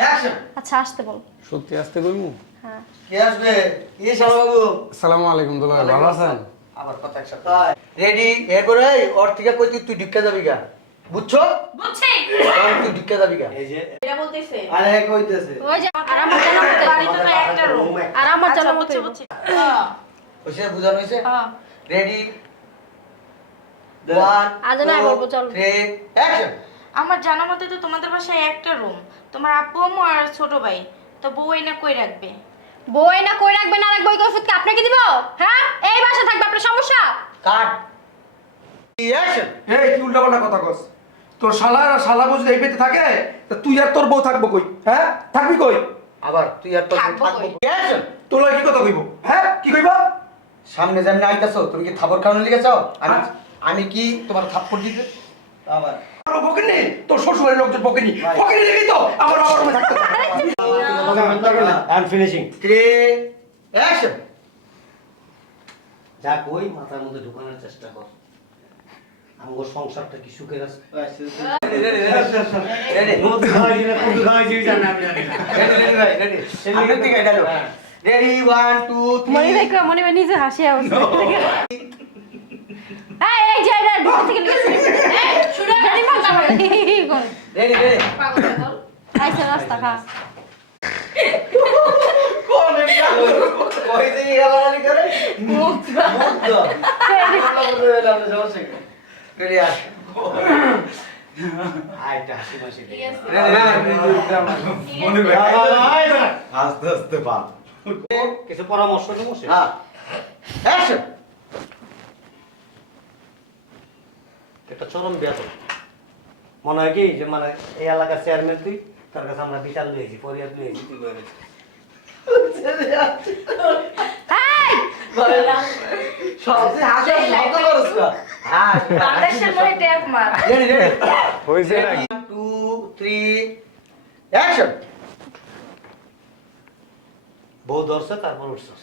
Action আচ্ছা আসতে বল। সত্যি আসতে কইমু? হ্যাঁ। কে আসবে? কি শালা আসসালামু আলাইকুম? দুলা ভালো আছেন? আবার কথা একসাথে। রেডি এরপরে ওর থেকে কই তুই তুই যাবি গা। বুঝছ? বুঝছি। তখন তুই ঢিক্কা যাবি গা। এই যে এটা বলতেছে। আরে কইতেছে? ওই যে আর আমার জানা মতো বাড়িতে তো একটা রুম আর আমার জানা মতো বুঝছি বুঝছি। হ্যাঁ বুঝানো হইছে হ্যাঁ। রেডি ওয়ান আজ না বলব, চল। থ্রি অ্যাকশন আমার জানা মতে তো তোমাদের বাসায় একটা রুম তোমার আপু আম্মু আর ছোট ভাই। তো বউ এনে কই রাখবে? বই না কই রাখবেন আর এক বই ওষুধ কি আপনাকে দিব? হ্যাঁ? এই বাসা থাকবে আপনার সমস্যা? কাট। অ্যাকশন এই কি উল্টাপাল্টা কথা কস? তোর শালা আর শালা বুঝ এই পেতে থাকে তা তুই আর তোর বউ থাকব কই? হ্যাঁ? থাকবি কই? আবার তুই আর তোর থাকব? অ্যাকশন তোর কি কথা কইব? হ্যাঁ? কি কইব? সামনে জানি আইতাছো তুমি কি থাপড় খাওয়ানো লিখে চাও? আমি আচ্ছা। আমি কি তোমার থাপ্পড় দিতে আবার। আমার বকেনি তোর শ্বশুরের লোকজন বকেনি বকেনি দেখি তো? আমার বাবার রুমে থাকতে ফিনিশিং থ্রি অ্যাকশন যা কই মাথার মধ্যে ঢুকানোর চেষ্টা কর। আমার সংসারটা কি সুখের আছে? রেডি ওয়ান টু মনি ভাই মনি ভাই নিজে হাসি আসছে এই এই যে এটা ঢুকে থেকে আইটা হাসি মাসি ঠিক আছে আস্তে আস্তে পা কিছু পরামর্শ দেবো হ্যাঁ একটা চরম বিয়াত মনে হয় কি যে মানে এই এলাকার চেয়ারম্যান তুই তার কাছে আমরা বিচার লইছি ফরিয়াদ লইছি তুই না। হ্যাঁ থ্রি অ্যাকশন বউ ধরছে তারপর উঠছস।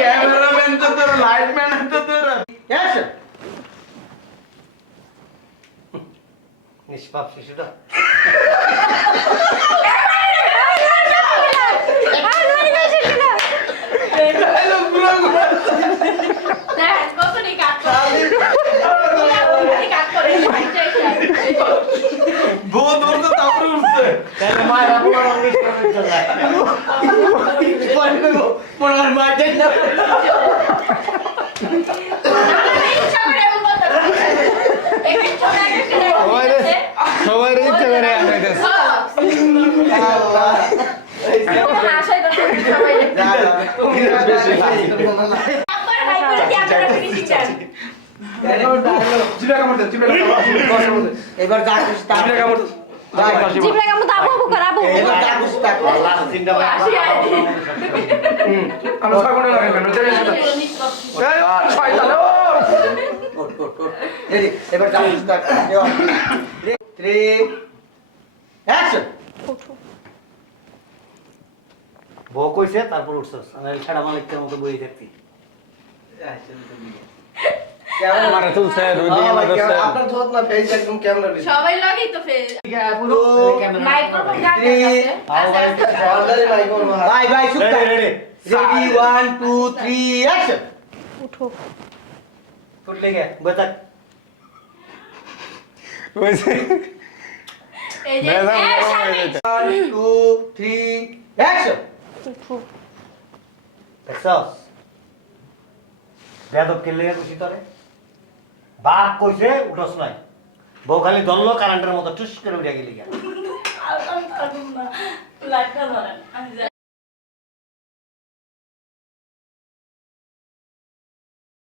ক্যামেরাম্যান তো তোর লাইটম্যান তো তোর। অ্যাকশন নিষ্পাপ শিশুটা তারপরে উঠছে তাহলে মায়ের আপনার অঙ্গিস করে চলে কইবো মনে হয় যাই না সবাই ইচ্ছে করে হ্যাঁ। এবার কামড় বউ কইছে তারপর উঠছস। আমি ছাড়া মালিকদের মতো বই থাকতি। মারা তুলছে দুই দিকে আমার মারছে ক্যামেরা- আপনার ধোত না face একদম ক্যামেরা বেশি। সবাই লাগেই তো ফে- পুরো মাইক্রোফোন কার three, কাছে? আচ্ছা, আচ্ছা। already mic on. Bye, bye, চুপ থাক। Ready Ready, one, two, three, action! উঠো ফুটলে গে বই থাক হইছে এই যে, ম্যাডাম, বাপ কইছে উঠস নাই। বউ খালি দললো কারেন্টের মতো টুস করে উঠে গেলি গা